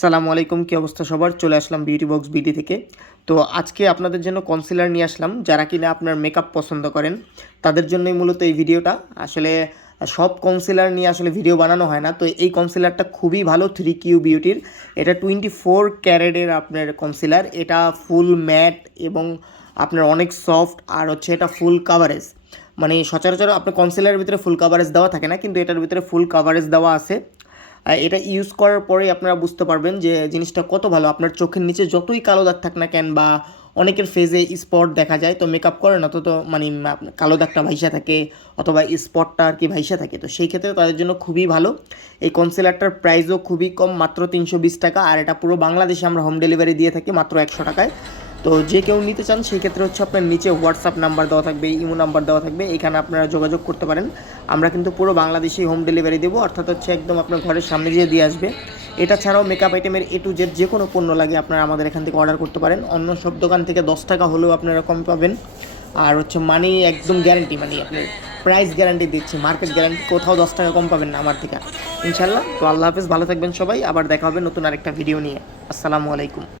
আসসালামু আলাইকুম, কি অবস্থা সবার? চলে আসলাম বিউটি বক্স বিডি থেকে। তো আজকে আপনাদের জন্য কনসিলার নিয়ে আসলাম। যারা কিনা আপনার মেকআপ পছন্দ করেন তাদের জন্যই মূলত এই ভিডিওটা। আসলে সব কনসিলার নিয়ে আসলে ভিডিও বানানো হয় না। তো এই কনসিলারটা খুবই ভালো 3Q বিউটির। এটা 24 ক্যারেটের আপনার কনসিলার। এটা ফুল ম্যাট এবং আপনার অনেক সফট, আর হচ্ছে এটা ফুল কাভারেজ। মানে সচরাচর আপনার কনসিলারের ভিতরে ফুল কাভারেজ দেওয়া থাকে না, কিন্তু এটার ভিতরে ফুল কাভারেজ দেওয়া আছে। এটা ইউজ করার পরেই আপনারা বুঝতে পারবেন যে জিনিসটা কত ভালো। আপনার চোখের নিচে যতই কালো দাগ থাক না কেন, বা অনেকের ফেসে স্পট দেখা যায়, তো মেকআপ করে না তো মানে কালো দাগটা ভাইসা থাকে অথবা স্পটটা আর কি ভাইসা থাকে, তো সেই ক্ষেত্রে তাদের জন্য খুবই ভালো। এই কনসিলারটার প্রাইসও খুবই কম, মাত্র 320 টাকা। আর এটা পুরো বাংলাদেশে আমরা হোম ডেলিভারি দিয়ে থাকি মাত্র 100 টাকায়। তো যে কেউ নিতে চান সেই ক্ষেত্রে হচ্ছে আপনার নিচে হোয়াটসঅ্যাপ নাম্বার দেওয়া থাকবে, ইমো নাম্বার দেওয়া থাকবে, এখানে আপনারা যোগাযোগ করতে পারেন। আমরা কিন্তু পুরো বাংলাদেশেই হোম ডেলিভারি দেবো, অর্থাৎ হচ্ছে একদম আপনার ঘরের সামনে যেয়ে দিয়ে আসবে। এটা ছাড়াও মেকআপ আইটেমের A to Z যে কোনো পণ্য লাগে আপনারা আমাদের এখান থেকে অর্ডার করতে পারেন। অন্য সব দোকান থেকে 10 টাকা হলেও আপনারা কম পাবেন। আর হচ্ছে মানি একদম গ্যারান্টি, মানে আপনার প্রাইস গ্যারান্টি দিচ্ছি, মার্কেট গ্যারান্টি, কোথাও 10 টাকা কম পাবেন না আমার থেকে ইনশাল্লাহ। তো আল্লাহ হাফেজ, ভালো থাকবেন সবাই। আবার দেখা হবে নতুন আরেকটা ভিডিও নিয়ে। আসসালামু আলাইকুম।